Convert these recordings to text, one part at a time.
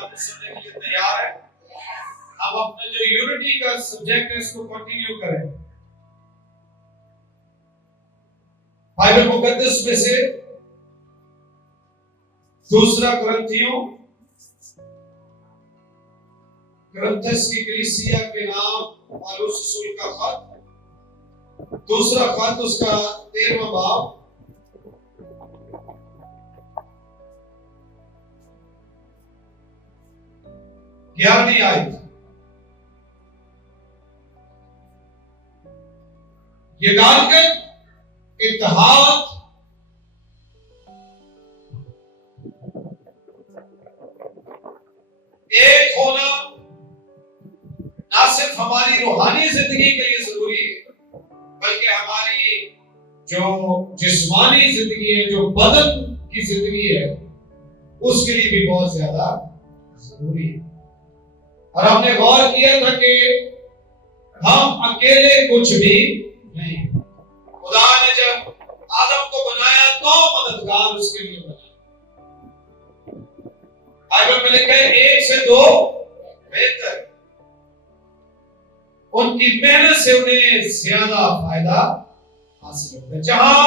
बातें सुनने के लिए तैयार है? अब अपना जो यूनिटी का सब्जेक्ट है इसको कंटिन्यू करें। बाइबल मुकद्दस में से दूसरा कुरिन्थियस की कलीसिया के नाम पौलुस रसूल का खत, दूसरा खत उसका 13वां बाब, ग्यारहवीं आयत। ये डालकर इत्तेहाद एक होना ना सिर्फ हमारी रूहानी जिंदगी के लिए जरूरी है, बल्कि हमारी जो जिस्मानी जिंदगी है, जो बदन की जिंदगी है, उसके लिए भी बहुत ज्यादा जरूरी है। और हमने गौर किया था कि हम अकेले कुछ भी नहीं। खुदा ने जब आदम को बनाया तो मददगार उसके लिए बनाया। बाइबल में लिखा है 1 से 2 बेहतर। उनकी मेहनत से उन्हें ज्यादा फायदा हासिल होता है। जहां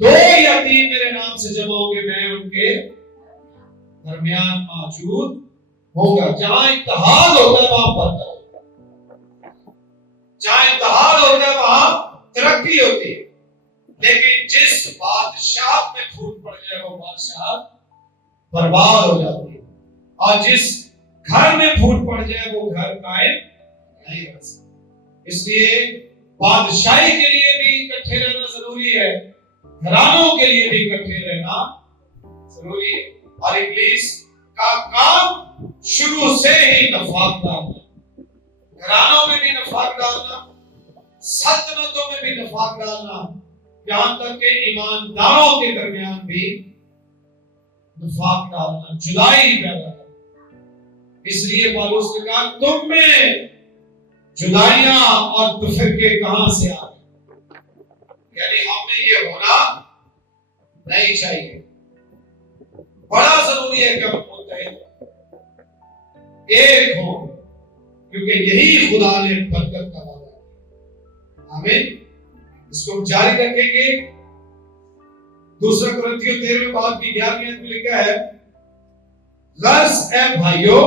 2 या 3 मेरे नाम से जमा होंगे, मैं उनके दरमियान मौजूद होगा। जहां इत्तेहाद होता है वहां बरकत होता है, जहां इत्तेहाद होता है वहां तरक्की होती है। लेकिन जिस बादशाह में फूट पड़ जाए वो बादशाह बर्बाद हो जाती है, और जिस घर में फूट पड़ जाए वो घर कायम नहीं रह सकता। इसलिए बादशाही के लिए भी इकट्ठे रहना जरूरी है, घरानों के लिए भी इकट्ठे रहना जरूरी है। और इब्लीस का काम शुरू से ही नफाक डालना, घरानों में भी नफाक डालना, सल्तनतों में भी नफाक डालना, यहां तक के ईमानदारों के दरमियान भी नफाक डालना, जुदाई पैदा करना। इसलिए पौलुस ने कहा तुम में जुदाइयां और तफरीके कहां से आ गए, यानी हमें ये होना नहीं चाहिए। बड़ा जरूरी है कि हम मुत्तहिद एक हो, क्योंकि यही खुदा ने बरकत का वादा किया। आमीन। इसको जारी रखेंगे। दूसरा कुरिन्थियों 13वें बाब की 11वीं आयत में लिखा है, गर्ज ए भाइयों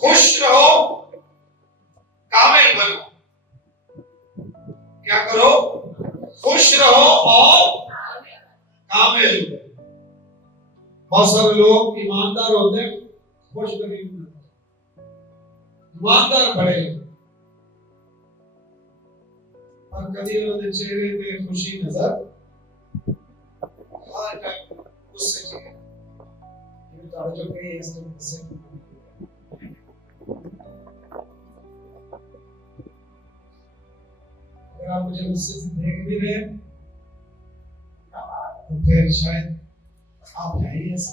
खुश रहो, कामिल बनो। क्या करो? खुश रहो और कामिल। बहुत सारे लोग ईमानदार होते हैं, खुश नहीं होते। ईमानदार बड़े और कभी उन्होंने चेहरे पे खुशी नजर हर टाइम गुस्से से ये तो जो कहीं ऐसे गुस्से अगर आप मुझे गुस्से से देख भी रहे तो फिर शायद आप है ही ऐसे।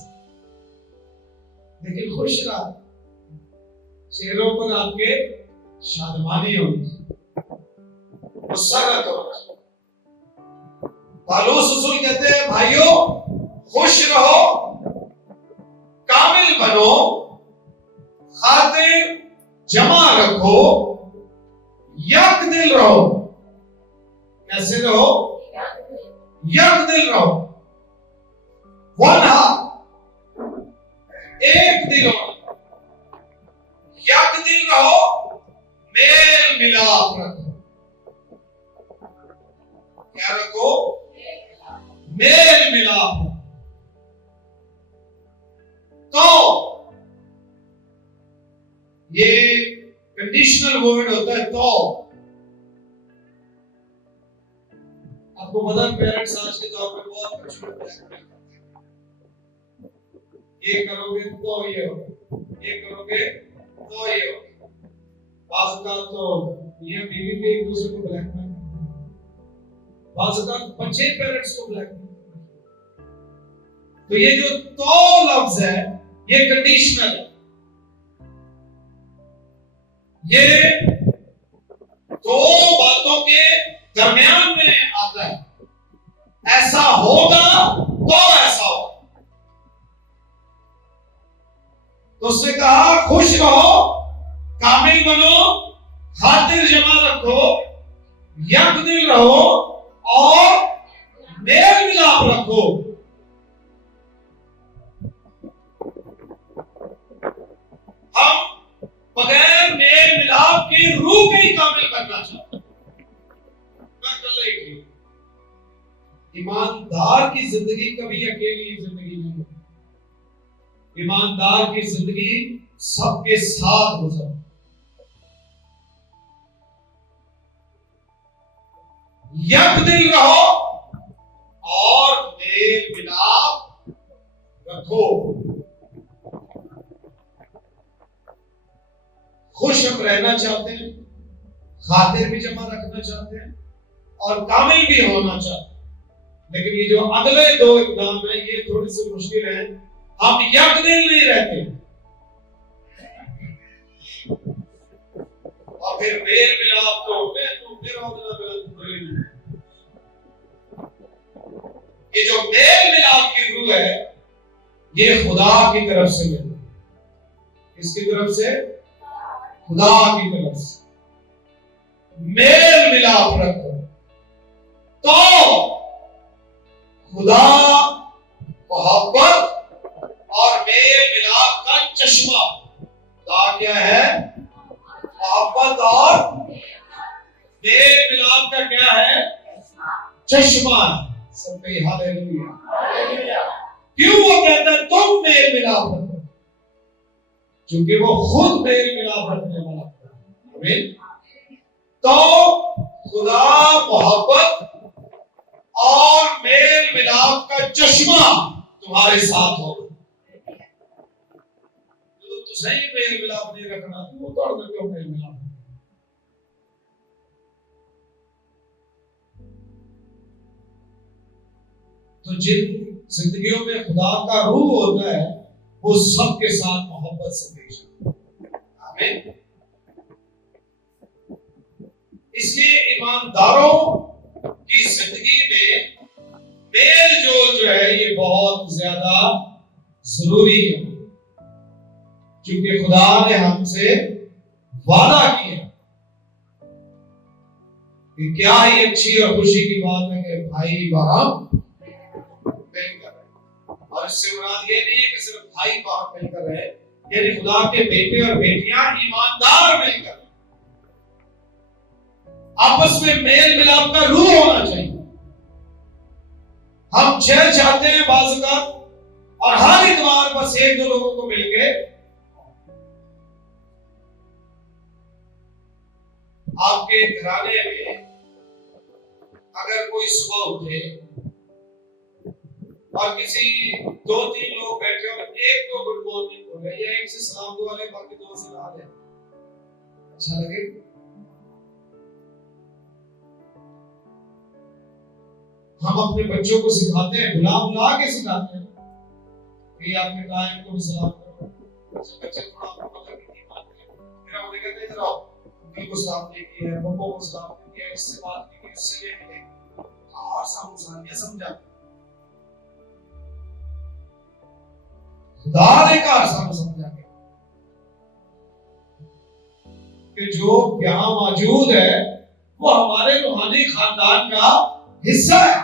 लेकिन खुश रहा, चेहरों पर आपके शादमानी होगी, मुसर्रत होगी। पौलुस रसूल कहते हैं भाइयों खुश रहो, कामिल बनो, खातिर जमा रखो, यक दिल रहो। कैसे रहो? यक दिल रहो, वन हार्ट, एक दिल हो, यक दिल रहो, मेल मिलाप रखो। क्या रखो? मेल मिलाप। तो ये कंडीशनल वर्ड होता है। तो आपको पता है पेरेंट्स आज के दौर में बहुत प्रचलित है, ये करोगे तो ये होगा, ये करोगे तो ये होगा। बाज़ तो ये बीवी भी एक दूसरे को ब्लैकमेल करते हैं, बाज़ बच्चे पेरेंट्स को ब्लैकमेल करते हैं। तो ये जो तो लफ्ज है ये कंडीशनल है, ये दो बातों के दरमियान में आता है। ऐसा होगा तो ऐसा होगा, तो उसने कहा खुश रहो, कामिल बनो, खातिर जमा रखो, यकदिल रहो और मेल मिलाप रखो। हम बगैर मेल मिलाप के रूह के ही कामिल बनना चाहते हैं। ईमानदार की जिंदगी कभी अकेली जिंदगी नहीं होती। ईमानदार की जिंदगी सबके साथ गुजर। यकदिल रहो और मेल मिलाप रखो। खुश हम रहना चाहते हैं, खातिर भी जमा रखना चाहते हैं और कामिल भी होना चाहते हैं। लेकिन ये जो अगले दो इकदाम है ये थोड़ी सी मुश्किल है। हम यकदिल नहीं रहते और फिर मेल मिलाप तो ये जो मेल मिलाप की रूह है ये खुदा की तरफ से है। किसकी तरफ से? खुदा की तरफ से। मेल मिलाप रखो तो खुदा मोहब्बत और मेल मिलाप का चश्मा। खुदा क्या है? मोहब्बत और मेल मिलाप का क्या है? चश्मा। सब पे हालेलुया। क्यों वो कहता है तुम मेल मिलाप रखो? क्योंकि वो खुद मेल मिलाप रखने वाला है। तो खुदा मोहब्बत और मेल मिलाप का चश्मा तुम्हारे साथ हो। तो सही मेल मिलाप नहीं रखना तो वो तोड़ दो। क्यों मेल मिलाप? तो जिन जिंदगियों में खुदा का रूह होता है वो सबके साथ मोहब्बत से पेश आता है। आमीन। इसलिए ईमानदारों की जिंदगी में मेल जो है ये बहुत ज्यादा जरूरी है। क्योंकि खुदा ने हमसे वादा किया कि क्या ही अच्छी और खुशी की बात है कि भाई बहन मिलकर रहे। और इससे मुराद ये नहीं है कि सिर्फ भाई बहन मिलकर रहे, यानी खुदा के बेटे और बेटियां ईमानदार मिलकर आपस में मेल मिलाप का रूह होना चाहिए। हम छह चाहते हैं बाज़ और हर इतवार बस एक दो लोगों को मिलके आपके घराने में अगर कोई सुबह उठे और किसी दो तीन लोग बैठे और एक तो गुड मॉर्निंग बोले या एक से सलाम दुआ ले बाकी दो से ला ले, अच्छा लगे? हम अपने बच्चों को सिखाते हैं, बुला बुला के सिखाते हैं कि आपने कहा इनको भी सलाम करो। बच्चे थोड़ा आपको पता नहीं मानते, फिर हम उन्हें कहते हैं इधर आओ, उनको सलाम देखिए, बब्बों को सलाम देखिए, इससे बात कीजिए, इससे ये नहीं और सामने समझा। खुदा ने कहा समझा कि जो यहाँ मौजूद है वो हमारे रूहानी खानदान का हिस्सा है।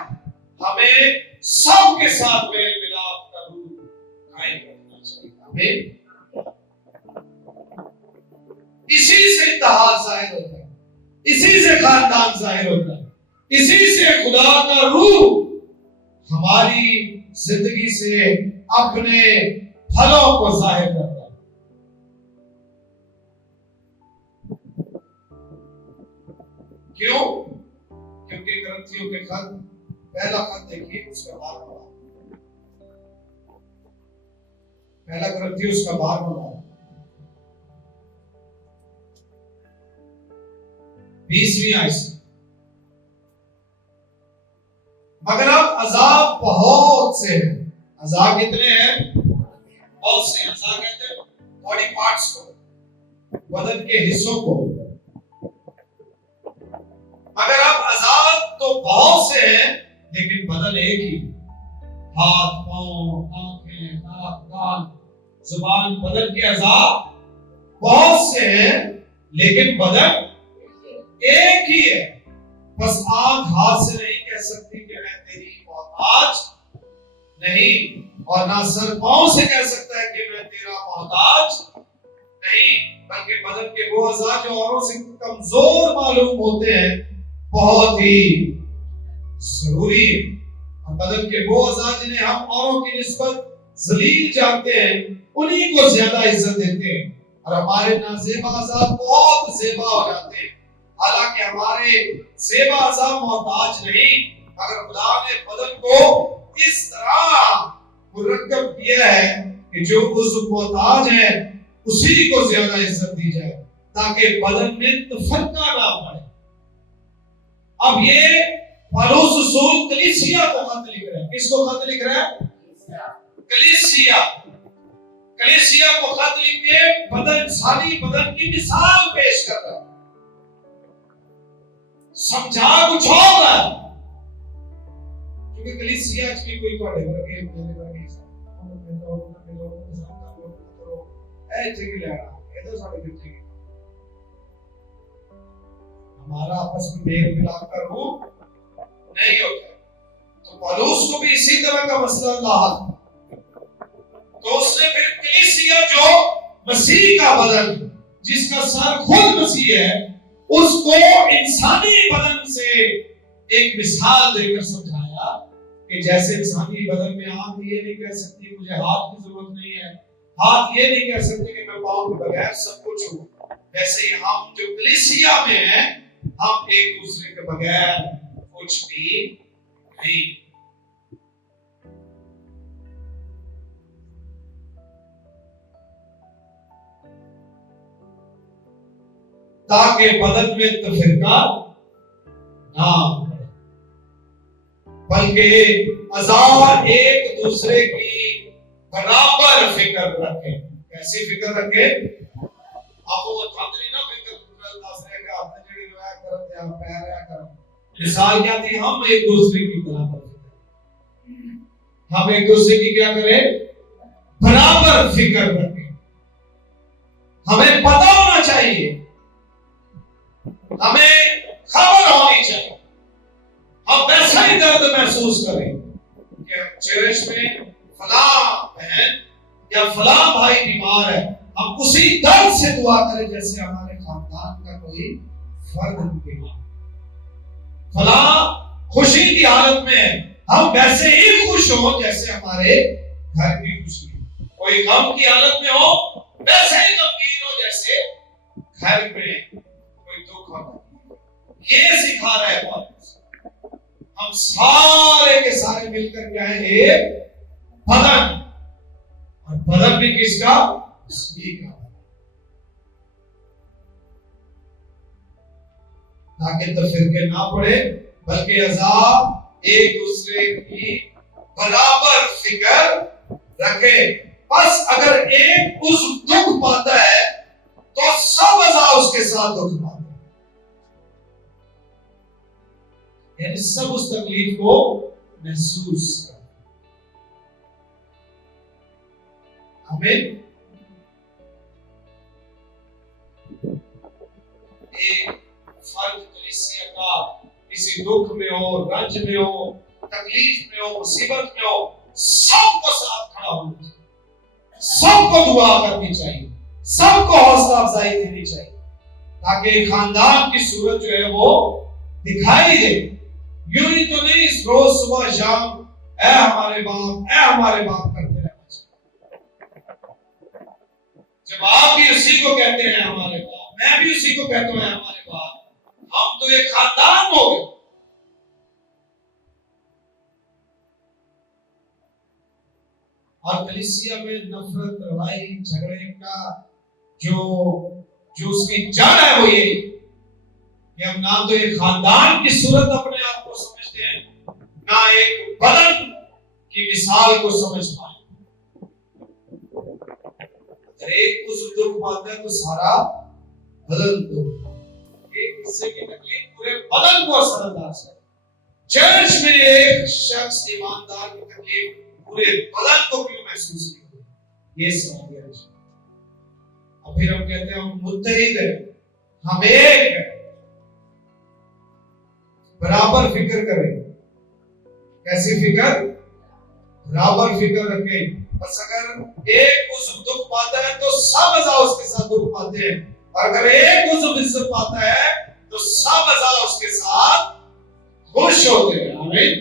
हमें सबके साथ मेल मिलाप का रूह कायम रखना चाहिए। हमें इसी से इत्तेहाद जाहिर होता है, इसी से खानदान जाहिर होता है, इसी से खुदा का रूह हमारी जिंदगी से अपने फलों को जाहिर करता है। क्यों? क्योंकि ग्रंथियों के खत, पहला खत देखिए उसका 12वां, पहला ग्रंथी उसका 12वां 20वीं आयत से, मगर अब अजाब बहुत से हैं। अजाब कितने हैं? बहुत से। अजाब कहते हैं बॉडी पार्ट्स को, बदन के हिस्सों को। मगर अब अजाब तो बहुत से हैं लेकिन बदन एक ही। हाथ, पांव, आंखें, नाक, कान जुबान बदन के अज़ा बहुत से हैं, लेकिन बदन एक ही है। बस आंख हाथ से नहीं कह सकती कि मैं तेरी मोहताज नहीं, और ना सर पांव से कह सकता है कि मैं तेरा मोहताज नहीं, बल्कि बदन के वो अज़ा जो औरों से कमजोर मालूम होते हैं बहुत ही जरूरी है। और बदन के वो अज़ा जिन्हें हम औरों की निस्बत जलील जानते हैं, उन्हीं को ज्यादा इज्जत देते हैं, और हमारे नाज़ेबा अज़ा बहुत ज़ेबा हो जाते हैं। हालांकि हमारे ज़ेबा अज़ा मोहताज नहीं, अगर खुदा ने बदन को इस तरह मुरक्कब किया है कि जो उस मोहताज है उसी को ज्यादा इज्जत दी जाए, ताकि बदन में तफरका ना पड़े। अब ये पौलुस रसूल कलीसिया को खत लिख रहा है। किसको खत लिख रहा है? कलीसिया। कलीसिया को खत लिख के बदन, सारी बदन की मिसाल पेश कर रहा है। समझा कुछ और रहा है, क्योंकि कलीसिया की कोई थोड़े वर्गे मेरे वर्गे हमारा आपस में मेल मिलाप का रूप नहीं होता। तो पौलुस को भी इसी तरह का मसला लाया, तो उसने फिर कलीसिया जो मसीह का बदन, जिसका सर खुद मसीह है, उसको इंसानी बदन से एक मिसाल देकर समझाया कि जैसे इंसानी बदन में आंख ये नहीं कह सकती मुझे हाथ की जरूरत नहीं है, हाथ ये नहीं कह सकते कि मैं पाँव के बगैर सब कुछ हूं, वैसे ही हम जो कलीसिया में हैं, हम एक दूसरे के बगैर कुछ भी नहीं। ताकि बदन में तफरीका ना, बल्कि अज़ा एक दूसरे की बराबर फिक्र रखें। कैसी फिक्र रखें? आप वो थांदरी ना फिक्र दासरे का आपने जेडी रोया करत या पैर या कर, मिसाल क्या थी? हम एक दूसरे की बराबर फिक्र, हम एक दूसरे की क्या करें? बराबर फिक्र रखें। हमें पता होना चाहिए, हमें खबर होनी चाहिए, हम वैसा ही दर्द महसूस करें कि चर्च में फला बहन या फला भाई बीमार है, हम उसी दर्द से दुआ करें जैसे हमारे खानदान का कोई फर्द बीमार। फला खुशी की हालत में हम वैसे ही खुश हो जैसे हमारे घर की खुशी। कोई गम की हालत में हो वैसे ही गमगीन हो जैसे घर में कोई दुख हो। ये सिखा रहा है पौलुस। हम सारे के सारे मिलकर क्या है? एक बदन, और बदन भी किसका? मसीह का। ताकि तफरीके ना पड़े, बल्कि अज़ा एक दूसरे की बराबर फिक्र रखे। बस अगर एक उस दुख पाता है तो सब अज़ा उसके साथ दुख पाते हैं, यानी सब उस तकलीफ को महसूस करते। आमीन। एक फर्द कलीसिया का किसी दुख में हो, रंज में हो, तकलीफ में हो, मुसीबत में हो, सबको साथ खड़ा होना चाहिए, सबको दुआ करनी चाहिए, सबको हौसला अफजाई देनी चाहिए, ताकि खानदान की सूरत जो है वो दिखाई दे। यूं ही तो नहीं रोज सुबह शाम ऐ हमारे बाप करते रहना चाहिए। जब आप भी उसी को कहते हैं हमारे बाप, मैं भी उसी को कहता हूं हमारे बाप, हम तो एक खानदान हो गए। और कलीसिया में नफरत, लड़ाई झगड़े का जो उसकी जड़ है वो ये कि हम ना तो एक खानदान की सूरत अपने आप को समझते हैं, ना एक बदन की मिसाल को समझ पाए। अगर एक उस दुख पाता है तो सारा बदन दुख, एक हिस्से की तकलीफ पूरे बदन को असरअंदाज है। चर्च में एक शख्स ईमानदार की तकलीफ पूरे बदन को क्यों महसूस नहीं होती? ये सौंदर्य है। और फिर हम कहते हैं हम मुत्तहिद है, हम एक है, बराबर फिक्र करें। कैसी फिक्र? बराबर फिक्र रखें। बस अगर एक उसको दुख पाता है तो सब अज़ा उसके साथ दुख पाते हैं, और अगर एक उसको इज्जत पाता है तो सब अज़ा उसके साथ खुश होते हैं। आमीन।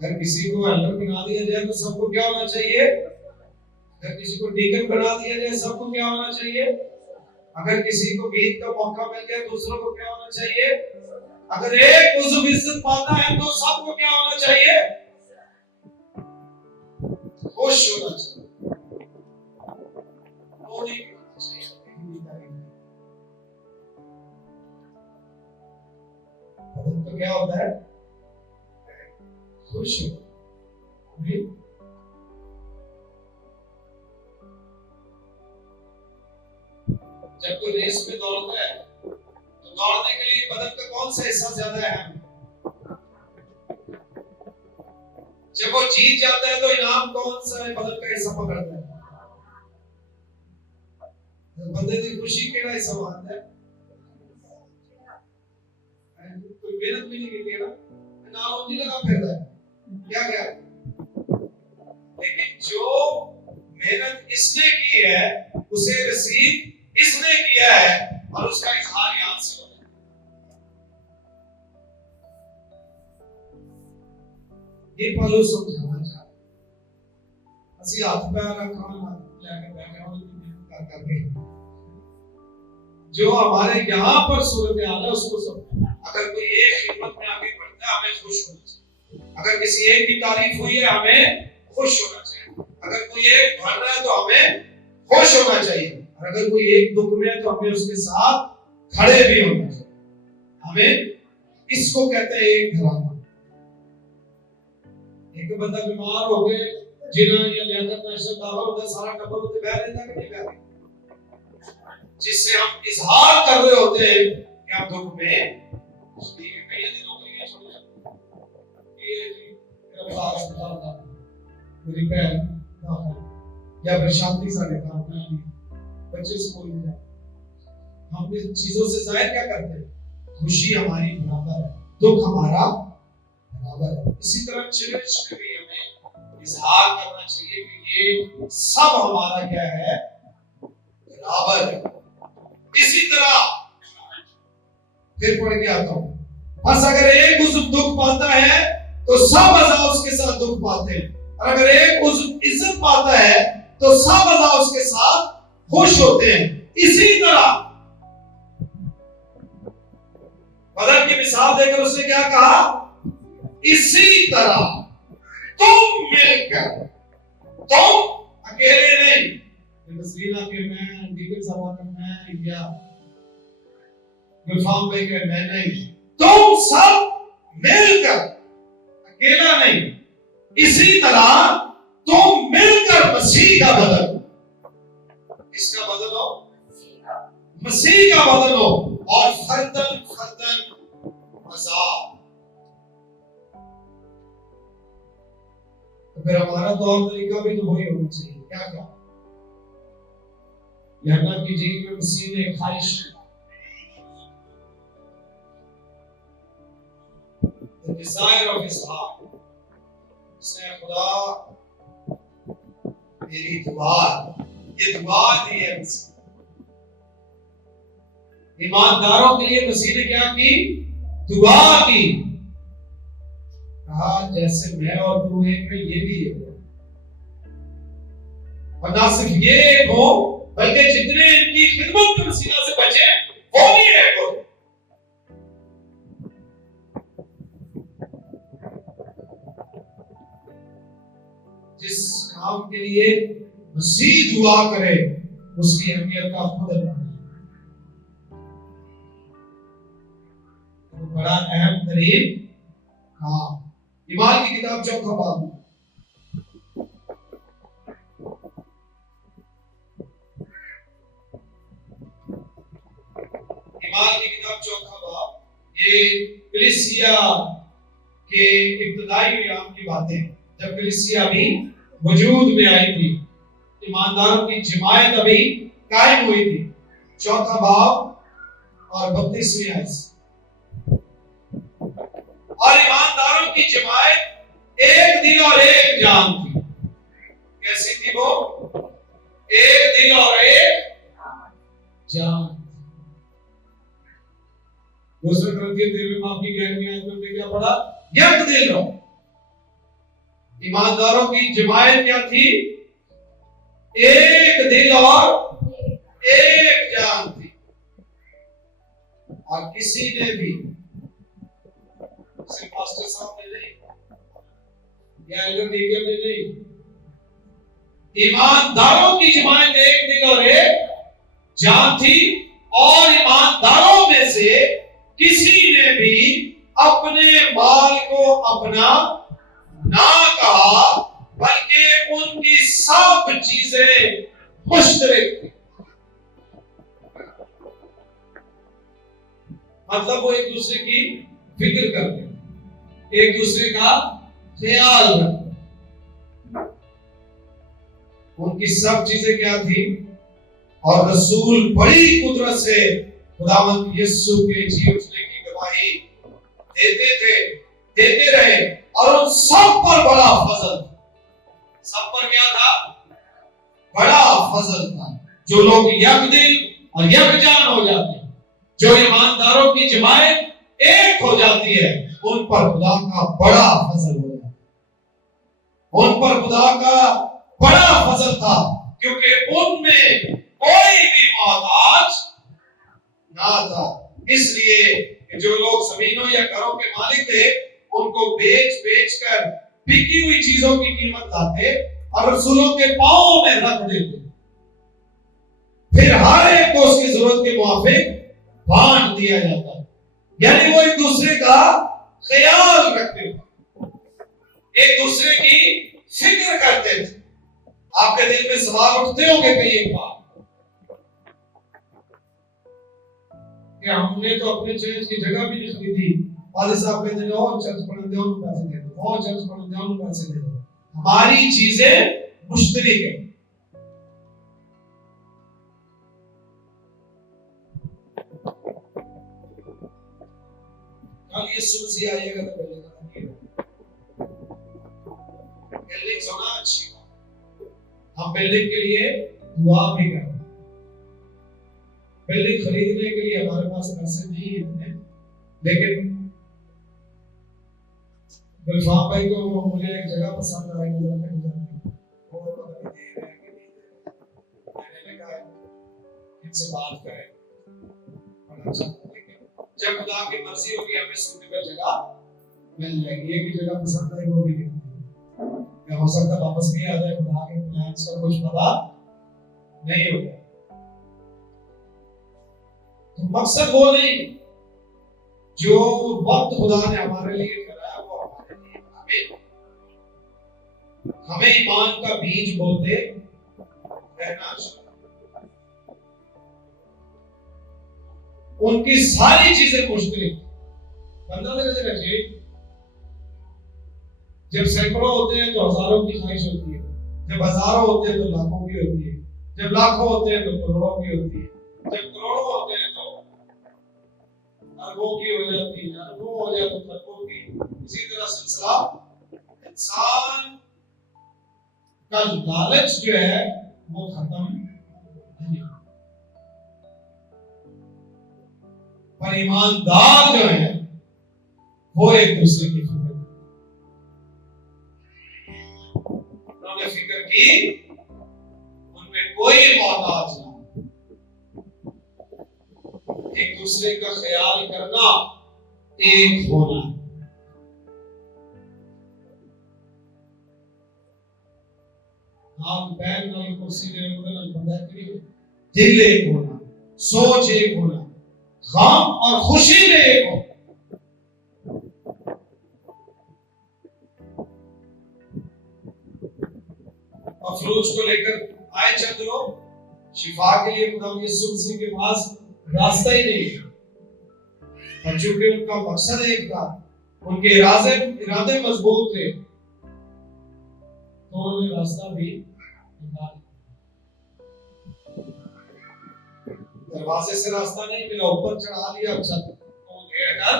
अगर किसी को एल्डर बना दिया जाए तो सबको क्या होना चाहिए? अगर किसी को डीकन बना दिया जाए सबको क्या होना चाहिए? अगर किसी को गीत का मौका मिल जाए दूसरों को क्या होना चाहिए? अगर एक उज़्व इज्जत पाता है तो सबको क्या होना चाहिए? खुश होना चाहिए। वो नहीं होना चाहिए। तो क्या होता है? खुश हो। जब कोई रेस में दौड़ता है तो दौड़ने के लिए बदन का कौन सा हिस्सा ज्यादा है? जब वो जीत जाता है तो इनाम कौन सा है? बदन का हिस्सा पकड़ता है। बंदे की खुशी केड़ा हिस्सा मानता है? कोई मेहनत भी नहीं की ना, नाम उंगली लगा फिरता है। क्या क्या? लेकिन जो मेहनत इसने की है उसे रिसीव इसने किया है और उसका इजहार यहां से होता है। ये पहलू समझाना चाहता हूं। असि हाथ पैर रखा लेके बैठे हो करके जो हमारे यहाँ पर सूरत हाल है उसको समझना। अगर कोई एक खिदमत में आगे बढ़ता है हमें खुश होना चाहिए। अगर किसी एक की तारीफ हुई है हमें खुश होना चाहिए। अगर कोई एक बढ़ रहा है तो हमें खुश होना चाहिए, और अगर कोई एक दुख में है तो हमें उसके साथ खड़े भी होना चाहिए। हमें इसको कहते हैं एक घराना। एक बंदा बीमार हो गए, जिन्हें या लियाकत नशा दावा होता सारा टब्बर उसे बह लेता कि नहीं बह, जिससे हम इजहार कर रहे होते हैं कि हम दुख में कई दिनों के लिए छोड़ सकते ये मेरा पास था मेरी बहन या फिर शांति साढ़े काम नहीं बच्चे स्कूल में जाए, हम इन चीजों से जाहिर क्या करते हैं? खुशी हमारी बराबर है, दुख हमारा बराबर है। इसी तरह चर्च में भी हमें इजहार करना चाहिए कि ये सब हमारा क्या है? बराबर है। इसी तरह फिर पढ़ के आता हूं, बस अगर एक उस दुख पाता है तो सब अज़ा उसके साथ दुख पाते हैं, और अगर एक उस इज्जत पाता है तो सब अज़ा उसके साथ खुश होते हैं। इसी तरह बदर की मिसाल देकर उसने क्या कहा? इसी तरह तुम मिलकर, तुम अकेले नहीं, मसलीना के मैं दीगर सभा का मैं या गुलफाम भाई के मैं नहीं, तुम सब मिलकर, अकेला नहीं, इसी तरह तुम मिलकर मसीह का बदन, किसका बदन हो? मसीह का बदन हो, और फर्दन फर्दन मज़ाक। तो फिर हमारा तौर तरीका भी तो वही होना चाहिए। क्या कहा? यूहन्ना की इंजील में मसीह ने ख्वाहिश, the desire of his heart, उसने खुदा मेरी दुआ, ये दुआ दी है मसीह। ईमानदारों के लिए मसीह ने क्या की? दुआ की। कहा जैसे मैं और तू एक है, ये भी एक हो, और ना सिर्फ ये एक हो बल्कि जितने इनकी खिदमत के वसीला से बचे वो भी एक हो। जिस काम के लिए मसीह दुआ करे उसकी अहमियत का खुद अल्लाह तो बड़ा अहम तरीन काम। ईमान की किताब 4 बाब, ईमान की किताब 4 बाब, ये कलीसिया के इब्तिदाई अयाम की बातें, जब कलीसिया भी वजूद में आई थी ईमानदारों की जमायत अभी कायम हुई थी। चौथा भाव और 32वीं आयत। और ईमानदारों की जमायत एक दिल और एक जान थी। कैसी थी वो? एक दिल और एक जान। दूसरे ग्रंथी दिल में माफी गहरी आयत में क्या पढ़ा? एक दिल रहो। ईमानदारों की जमायत क्या थी? एक दिल और एक जान थी। और किसी ने भी, सिर्फ पास्टर साहब ने नहीं या एल्डर डीके ने नहीं, ईमानदारों की जमायत एक दिल और एक जान थी। और ईमानदारों में से किसी ने भी अपने माल को अपना ना कहा, बल्कि उनकी सब चीजें मुश्तरक थी। मतलब वो एक दूसरे की फिक्र करते, एक दूसरे का ख्याल रखते। उनकी सब चीजें क्या थी? और रसूल बड़ी कुदरत से खुदावंद यीशु के जी उठने की गवाही देते रहे। और उन सब पर बड़ा फजल, सब पर क्या था? बड़ा फजल था। जो लोग यकदिल और यकजान हो जाते हैं, जो ईमानदारों की जमायत एक हो जाती है, उन पर खुदा का बड़ा फजल हो जाता है। उन पर खुदा का बड़ा फजल था, क्योंकि उनमें कोई भी मोहताज ना था। इसलिए जो लोग जमीनों या घरों के मालिक थे, उनको बेच कर बिकी हुई चीजों की कीमत लाते और रसूलों के पांवों में रख देते। फिर हर एक को उसकी जरूरत के मुताबिक बांट दिया जाता। यानी वो एक दूसरे का ख्याल रखते थे, एक दूसरे की फिक्र करते थे। आपके दिल में सवाल उठते होंगे कई एक बार कि हमने तो अपने चर्च की जगह भी नहीं खरीदी, वाले साहब कहते हैं और चर्च पढ़ने दो, पैसे दे दो, और चर्च पढ़ने दो, पैसे दे दो। हमारी चीजें मुश्तरक है। कल यीशु मसीह आएगा तो बिल्डिंग होना अच्छी, हम बिल्डिंग के लिए दुआ भी करें। बिल्डिंग खरीदने के लिए हमारे पास पैसे नहीं है, लेकिन गुलफाम भाई को मुझे एक जगह पसंद आई, इनसे बात करें। जब खुदा की मर्जी होगी हमें सूटेबल जगह मिल जाएगी। एक ही जगह पसंद आई वो भी नहीं, हो सकता वापस भी आ जाए, खुदा के प्लान्स का कुछ पता नहीं होगा। तो मकसद वो नहीं, जो वक्त खुदा ने हमारे लिए कराया वो हमारे लिए, हमें ईमान का बीज बोते रहना चाहिए। उनकी सारी चीजें मुश्किल बंदा कैसे रखे। जब सैकड़ों होते हैं तो हजारों की ख्वाहिश होती है, जब हजारों होते हैं तो लाखों की होती है, जब लाखों होते हैं तो करोड़ों की होती है, जब करोड़ों होते हैं तो अरबों की हो जाती है, अरबों हो जाए तो खरबों की। इसी तरह सिलसिला इंसान का लालच जो है वो खत्म नहीं, पर ईमानदार जो है वो एक दूसरे की फिक्र, उन्होंने फिक्र की, उनमें कोई मोहताज ना, एक दूसरे का ख्याल करना, एक होना। हाथ पैर ना कुर्सी में दिल एक होना, सोच एक होना, गम और खुशी में एक हो। अफरोज को लेकर आए चंद लोग, शिफा के लिए खुदा यीशु मसीह के पास रास्ता ही नहीं था, और चूंकि उनका मकसद एक था, उनके इरादे मजबूत थे, तो उन्होंने रास्ता भी निकाल। दरवाजे से रास्ता नहीं मिला, ऊपर चढ़ा लिया छत को घेर कर।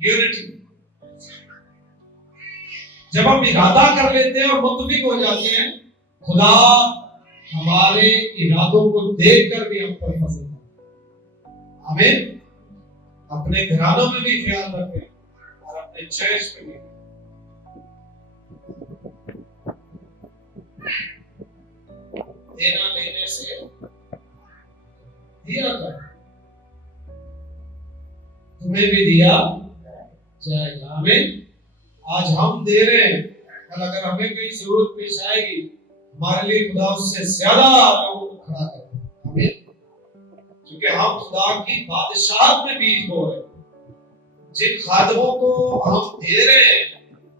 यूनिटी। जब हम इरादा कर लेते हैं और मुतफिक हो जाते हैं, खुदा हमारे इरादों को देखकर भी हम पर फजल करता है। आमीन। अपने घरानों में भी ख्याल रखें और अपने चर्च में भी। देना लेने से दिया कर, तुम्हें भी दिया जाएगा। आमीन। आज हम दे रहे हैं, कल अगर हमें कोई जरूरत पेश आएगी, हमारे लिए खुदा उससे ज्यादा लोगों को खड़ा करेगा। आमीन। क्योंकि हम खुदा की बादशाहत में बीज बो रहे हैं। जिन खादमों को हम दे रहे हैं,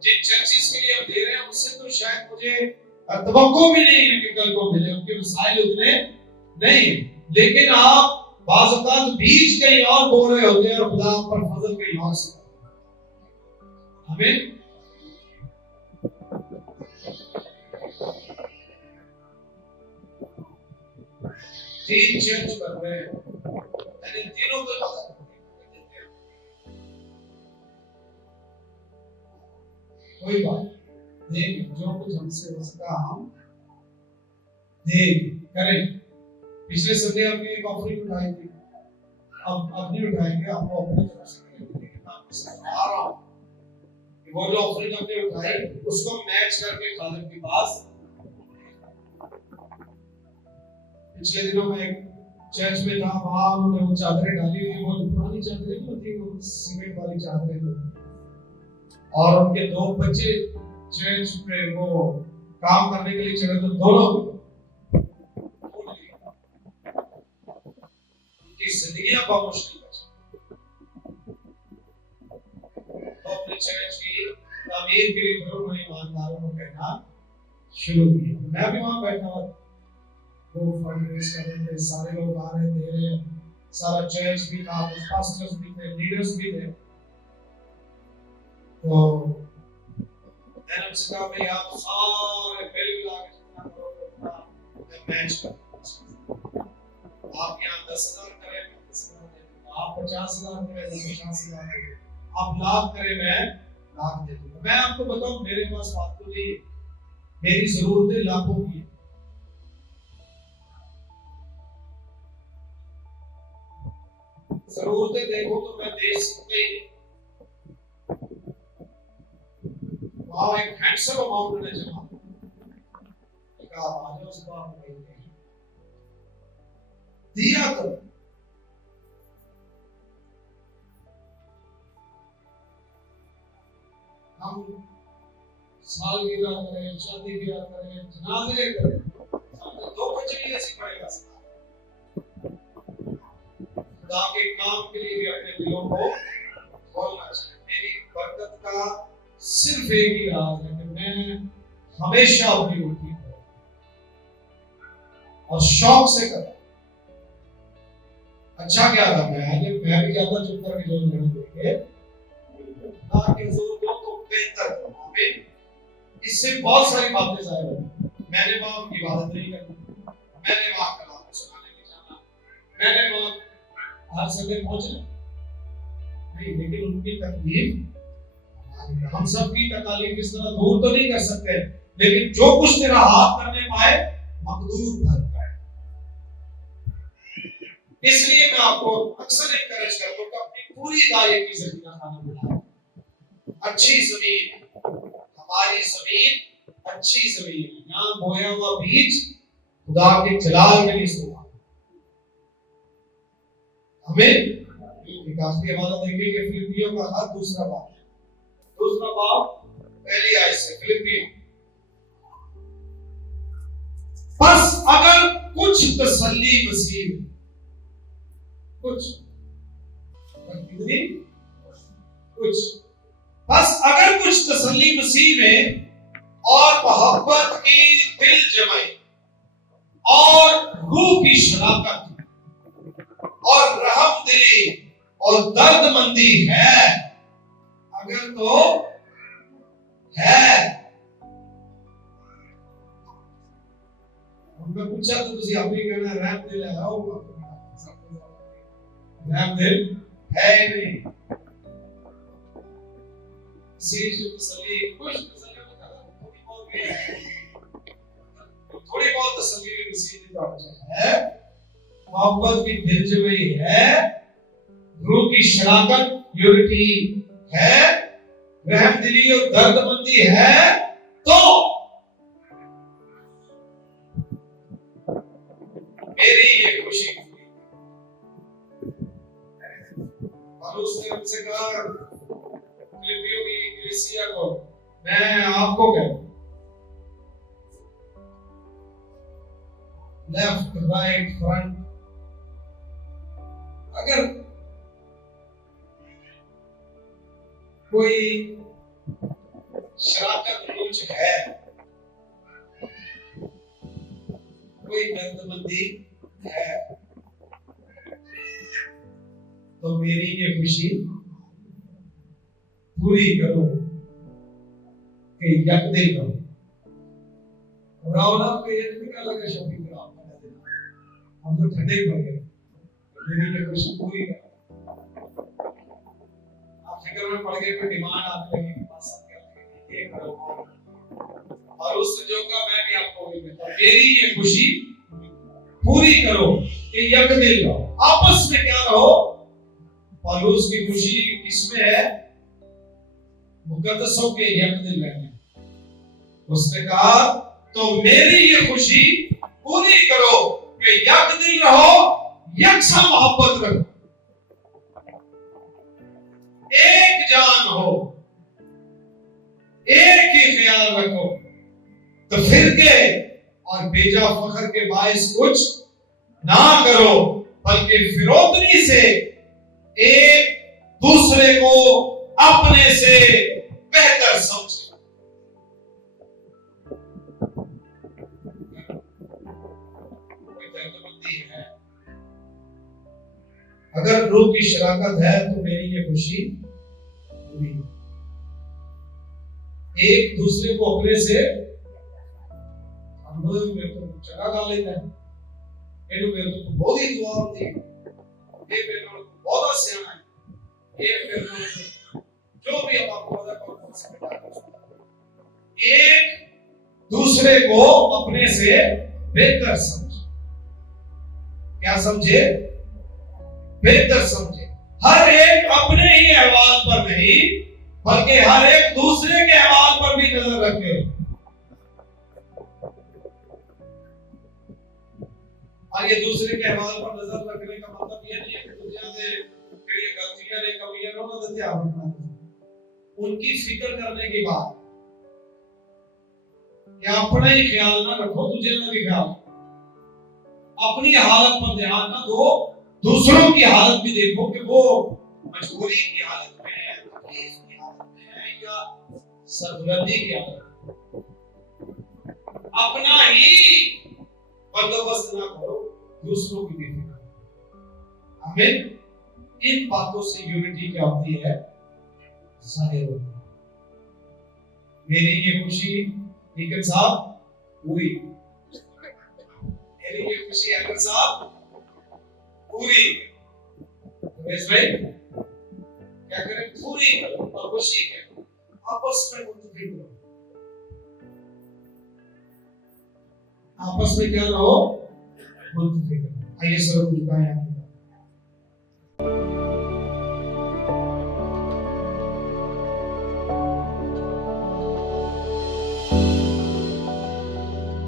जिन चर्चिस के लिए हम दे रहे हैं, उससे तो शायद मुझे तवक्को भी नहीं है कि कल को मिले, उनके वसाइल उतने नहीं, लेकिन आप बाज़ औक़ात बीज कहीं और बो रहे होते हैं और खुदा आप पर फजल कहीं और से। आमीन। तीन चर्च कर रहे हैं, मैंने तीनों को कोई बात देंगे, जो कुछ हमसे हो सका हम देंगे, करें। पिछले संडे हमने एक ऑफरिंग उठाई थी, अब नहीं उठाएंगे, आपको अपनी तरफ से करेंगे, लेकिन मैं आपको समझा रहा हूँ कि वो जो ऑफरिंग हमने उठाई उसको मैच करके खालिद के पास। पिछले दिनों में एक चर्च में था, वहां उन्होंने वो चादरें डाली हुई, वो पुरानी चादरें होती, वो सीमेंट वाली चादरें होती, और उनके दो बच्चे चर्च पे वो काम करने के लिए चले, तो दोनों उनकी जिंदगियां बहुत मुश्किल तो अपने चर्च की तामीर के लिए उन्होंने ईमानदारों को कहना शुरू किया। मैं भी वहां बैठा हुआ, वो फंडरेज कर रहे थे, सारे लोग आ रहे दे रहे, सारा चर्च भी था, पास्टर्स भी थे, लीडर्स भी थे। तो मैंने उनसे कहा, भाई आप सारे बिल मिला के जितना करोगे मैच कर, आप यहाँ 10,000 करें, 10,000 दे दूंगा, आप 50,000 करें, 50,000 दे दूंगा, आप लाख करें, मैं लाख दे दूंगा। मैं आपको बताऊं, मेरे पास बात तो नहीं, मेरी जरूरतें लाखों की है। जरूरतें देखो तो मैं दे सकता ही नहीं। वहां एक हैंडसम अमाउंट ने जमा किया, आज उस बात में दिया तो हम सालगिरह करें, शादीगिरह करें, जनाजे करें, साथ दो को चाहिए ऐसी पड़ेगा। खुदा के काम के लिए भी अपने दिलों को खोलना चाहिए। मेरी बरकत का सिर्फ एक ही राज है कि मैं हमेशा अपनी ड्यूटी और शौक से करता। अच्छा क्या था, मैं भी ज्यादा चुप करके जो नहीं देंगे ताकि जरूरतों को बेहतर करो। आमीन। इससे बहुत सारी बातें जाहिर होती। मैंने वहां की इबादत नहीं करनी, मैंने वहां कलाम सुनाने नहीं जाना, मैंने वहां हर संडे पहुंचना नहीं, लेकिन उनकी तकलीफ, हम सब की तकालीफ इस तरह दूर तो नहीं कर सकते, लेकिन जो कुछ तेरा हाथ करने पाए मकदूर भर पाए। इसलिए मैं आपको अक्सर एनकरेज करता हूं कि अपनी पूरी दायरे की जमीन खाना बनाए। अच्छी जमीन, हमारी जमीन अच्छी जमीन, यहाँ बोया हुआ बीज खुदा के जलाल के लिए सोना। हमें एक आखिरी हवाला देखेंगे फिलिपियों का खत दूसरा बाब पहली आयत से। फिलिपियों, बस अगर कुछ तसल्ली मसीह में, कुछ कितनी, कुछ बस अगर कुछ तसल्ली मसीह में और मोहब्बत की दिल जमाई और रूह की शराकत और रहमदिली और दर्दमंदी है, अगर तो है, मैं पूछा तो तुसी आप ही कहना रहम दिल है आओ रहम दिल है नहीं सीज जो तसल्ली कुछ तसल्ली थोड़ी बहुत तसल्ली भी नसीब है मोहब्बत की दिलजोई है रूह की शराकत प्योरिटी है रहमदिली और दर्दमंदी है तो मेरी ये खुशी पौलुस ने उनसे कहा फिलिपियों की कलीसिया को मैं आपको कहता हूं लेफ्ट राइट फ्रंट अगर कोई शराकत कुछ है कोई दर्दमंदी है तो मेरी ये खुशी पूरी करो कि यकदे करो रावला पे ये निकल लगा शॉपिंग करो हम तो ठंडे पड़ गए मेरी ये खुशी पूरी करो आप फिक्र में पड़ गए कोई डिमांड आने लगी कि पास आप ये करो और उस संजोग का मैं भी आपको वही कहता हूं मेरी ये खुशी पूरी करो कि यकदिल रहो आपस में क्या रहो पौलुस की खुशी किसमें है मुकद्दसों के यकदिल रहने उसने कहा तो मेरी ये खुशी पूरी करो कि यकदिल रहो यकसा मोहब्बत रखो एक जान हो एक ही ख्याल रखो तो फिर के और बेजा फखर के बायस कुछ ना करो बल्कि फिरौतनी से एक दूसरे को अपने से बेहतर समझो कोई दर्दमंदी है अगर रूह की शराकत है तो मेरी ये खुशी पूरी एक दूसरे को अपने से हम लोग में तो चला डाल लेता है ਇਹਨੂੰ ਮੇਰੇ ਤੋਂ ਬਹੁਤ ਹੀ ਦੁਆ ਹੁੰਦੀ ਹੈ ਇਹ ਮੇਰੇ ਨਾਲ ਬਹੁਤ ਸਿਆਣਾ ਹੈ ਇਹ ਮੇਰੇ ਨਾਲ जो भी हम आपको पता एक दूसरे को अपने से बेहतर समझे क्या समझे बेहतर समझे हर एक अपने ही अहवाल पर नहीं बल्कि हर एक दूसरे के अहवाल पर भी नजर रखे और ये दूसरे के अहवाल पर नजर रखने का मतलब ये नहीं है कि दुनिया में कई गलतियां ने कमियां ना तो ध्यान रखना उनकी फिक्र करने के बाद या अपना ही ख्याल ना रखो दूसरे का भी ख्याल अपनी हालत पर ध्यान ना दो दूसरों की हालत भी देखो कि वो मजबूरी की हालत में है तकलीफ की हालत में है या सरबलंदी की हालत में अपना ही बंदोबस्त ना करो दूसरों की भी फिक्र आमीन इन बातों से यूनिटी क्या होती है जाहिर होती है मेरी ये खुशी निकल साहब पूरी मेरी ये खुशी अगर साहब पूरी रमेश भाई क्या करें पूरी करो और खुशी करो आपस में मुत्तफिक रहो आपस में क्या रहो मुत्तफिक आइए सब झुकाएं